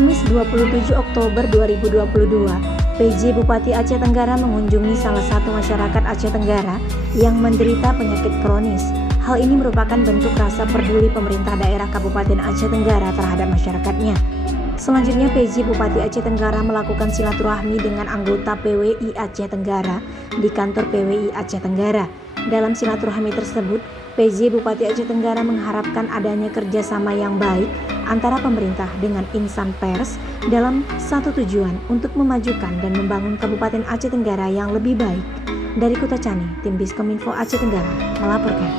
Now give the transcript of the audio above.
Kamis 27 Oktober 2022, PJ Bupati Aceh Tenggara mengunjungi salah satu masyarakat Aceh Tenggara yang menderita penyakit kronis. Hal ini merupakan bentuk rasa peduli pemerintah daerah Kabupaten Aceh Tenggara terhadap masyarakatnya. Selanjutnya, PJ Bupati Aceh Tenggara melakukan silaturahmi dengan anggota PWI Aceh Tenggara di kantor PWI Aceh Tenggara. Dalam silaturahmi tersebut, PJ Bupati Aceh Tenggara mengharapkan adanya kerjasama yang baik antara pemerintah dengan insan pers dalam satu tujuan untuk memajukan dan membangun Kabupaten Aceh Tenggara yang lebih baik. Dari Kota Cani, tim Biskominfo Aceh Tenggara melaporkan.